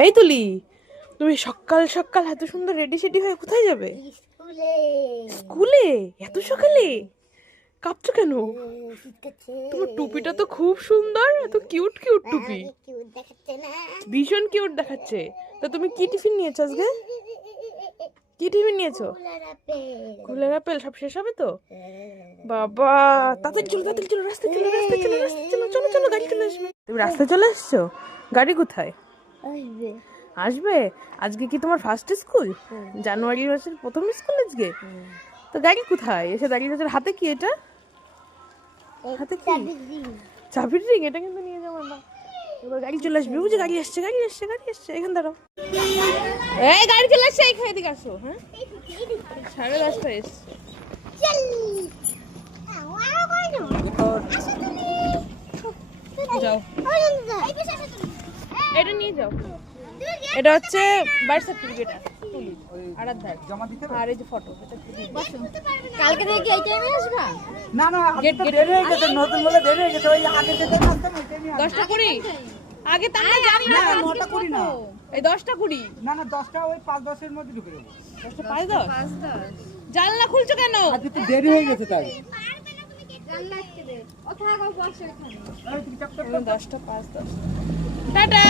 এই তুলি, তুমি সকাল সকাল এত সুন্দর রেডি সেডি হয়ে কোথায় যাবে? স্কুলে? এত সকালে কাঁপছো কেন? তোমার টুপিটা তো খুব সুন্দর, এত কিউট কিউট টুপি, ভীষণ কিউট দেখাচ্ছে। তো তুমি কি টিফিন নিয়েছো আজকে? কি টিফিন নিয়েছো? কুলের আপেল। সব শেষ হবে তো? বাবা, তাড়াতাড়ি চলো, তাড়াতাড়ি চলো, রাস্তায় চলো, রাস্তায় চলো, রাস্তায় চলো, চলো চলো, গাড়ি চলে আসবে। তুমি রাস্তায় চলে আসছো? গাড়ি কোথায় আসবে? আজকে কি তোমার ফার্স্ট স্কুল? জানুয়ারি মাসের প্রথম স্কুল আজকে? তো গাড়ি কোথায়? এসে দাঁড়িয়ে রয়েছে। হাতে কি এটা? হাতে কি? চাবির রিং। এটা কিন্তু নিয়ে যাবো না। এবার গাড়ি চলে আসবে। বুঝে গাড়ি আসছে, গাড়ি আসছে, গাড়ি আসছে। এখানে দাঁড়াও। এই গাড়ি চলে আসছে, এইখানে এদিকে আসো। হ্যাঁ, 10:30 এসছে। যাও, এটা নিয়ে যাও। এটা হচ্ছে বার্থ সার্টিফিকেট আর এই যে ফটো। কালকে থেকে এই টাইমে আসবা? না না, গেট গেট দেরি হয়ে গেছে, নতুন বলে দেরি হয়ে গেছে। ওই আগে যেতে আসতাম ওইটাই নিয়ে 10টা 20 আগে তো আমরা জানি না। 9টা 20 না, এই 10টা 20। না না 10টা ওই 5-10 এর মধ্যে ঢুকে যাবো। 10টা 5-10। জানলা খুলছো কেন? আজকে তো দেরি হয়ে গেছে তাই। জানলা আটকে দে। ও থাকো বসে এখানে। এই তুমি চাপ 10টা 5-10। টাটা।